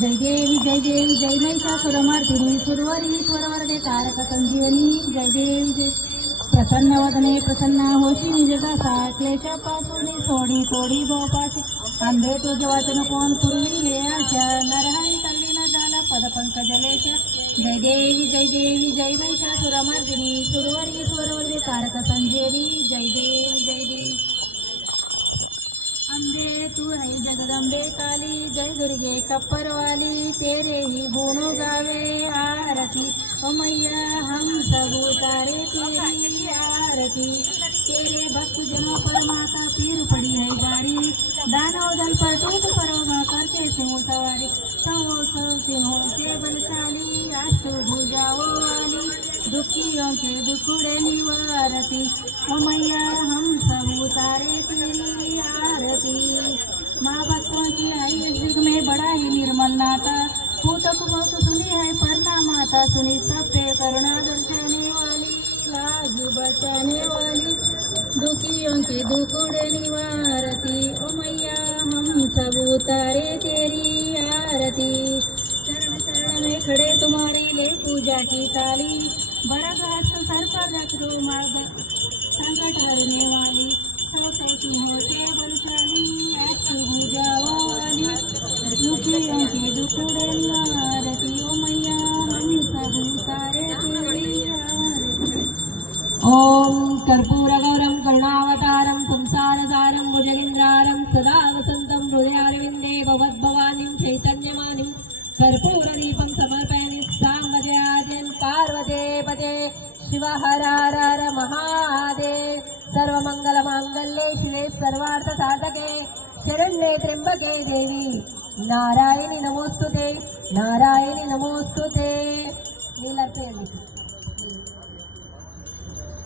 जय देवी जय महिषासुरमर्दिनी सुरवरी तारक संजीवनी जय देवी जय प्रसन्न वदने प्रसन्न होशी निजदासा क्लेशापासून सोडी तोडी भोपाशी अंधे तुझ वाचन कोण पुरविले आशा नरहरी कल्ली न झाला पदपंकजलेश जय देवी जय महिषासुरमर्दिनी सुरवरी तारक संजीवनी जय देवी अंबे तू है जगदंबे काली जय दुर्गे कप्परवाली तेरे ही गुणों गावे आरती ओ मैया हम सब उतारे तेरी आरती तेरे भक्त जनों पर माता पीर पड़ी है गाड़ी दानव दल पर टूट परोगा करते सिंह सवारी सिंहों से बलशाली अष्ट भुजाओं वाली दुखियों के दुखड़े निवारती ओ मैया हम सब उतारे तेरी आरती माँ भक्तों की आई इस युग में बड़ा ही निर्मल नाता भूतक बहुत सुनी है परना माता सुनी सब पे करुणा दर्शाने वाली लाज बचाने वाली दुखियों के दुखड़े निवारती ओ मैया हम सब उतारे तेरी आरती चरण चरण में खड़े तुम्हारी ले पूजा की ताली बड़ा हस्त सर पर रख दो माँ संकट हरने वाली सिंहों से बलशाली अष्ट भुजाओं वाली दुखियों के दुखड़े निवारती ओ मैया हम सब उतारे तेरी आरती। ओम कर्पूरगौरं करुणावतारं संसारसारं भुजगेन्द्रारं सदा वसन्तं हृदयारविन्दे भवद्भवानीं चैतन्यवाणीं कर्पूरदीपं समर्पयामि साङ्गजयाजं पार्वतीपते शिव हर हर हर महादेव सर्वमंगलमांगल्ये शिवे सर्वार्थसाधके शरण्ये त्र्यंबके देवी नारायणी नमोस्तुते नारायणी नमोस्तुते।